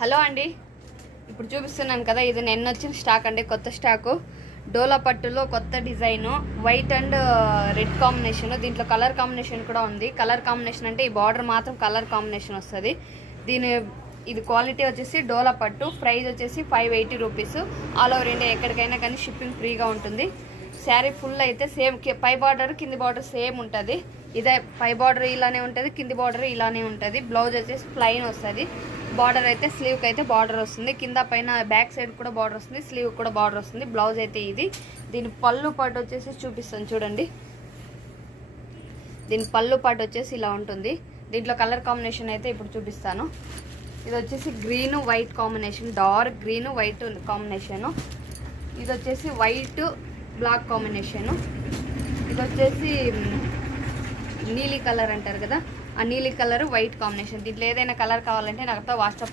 Hello అండి, ఇప్పుడు చూపిస్తున్నాను కదా, ఇది నిన్న వచ్చిన స్టాక్ అండి, కొత్త స్టాకు. డోలా పట్టులో కొత్త design, white and red combination. దీంట్లో కలర్ కాంబినేషన్ కూడా ఉంది. కలర్ కాంబినేషన్ అంటే ఈ బార్డర్ మాత్రం కలర్ కాంబినేషన్ వస్తుంది. ఇది క్వాలిటీ వచ్చేసి డోలా పట్టు. ప్రైస్ వచ్చేసి 580 రూపీస్. ఆల్ ఓవర్ ఇండియా ఎక్కడికైనా కానీ షిప్పింగ్ ఫ్రీగా ఉంటుంది. శారీ ఫుల్ అయితే సేమ్, పై బార్డర్ కింది బార్డర్ సేమ్ ఉంటుంది. ఇదే పై బార్డర్ ఇలానే ఉంటుంది, కింది బార్డర్ ఇలానే ఉంటుంది. బ్లౌజ్ వచ్చేసి ప్లెయిన్ వస్తుంది. బార్డర్ అయితే స్లీవ్కి అయితే బార్డర్ వస్తుంది. కింద పైన బ్యాక్ సైడ్ కూడా బార్డర్ వస్తుంది, స్లీవ్ కూడా బార్డర్ వస్తుంది. బ్లౌజ్ అయితే ఇది. దీని పళ్ళు పాటు వచ్చేసి చూపిస్తాను చూడండి. దీని పళ్ళు పాటు వచ్చేసి ఇలా ఉంటుంది. దీంట్లో కలర్ కాంబినేషన్ అయితే ఇప్పుడు చూపిస్తాను. ఇది వచ్చేసి green white combination, dark green white combination. ఇది వచ్చేసి వైట్ బ్లాక్ కాంబినేషను. ఇది వచ్చేసి నీలి కలర్ అంటారు కదా, ఆ నీలి కలర్ వైట్ కాంబినేషన్. దీంట్లో ఏదైనా కలర్ కావాలంటే నాతో వాట్సాప్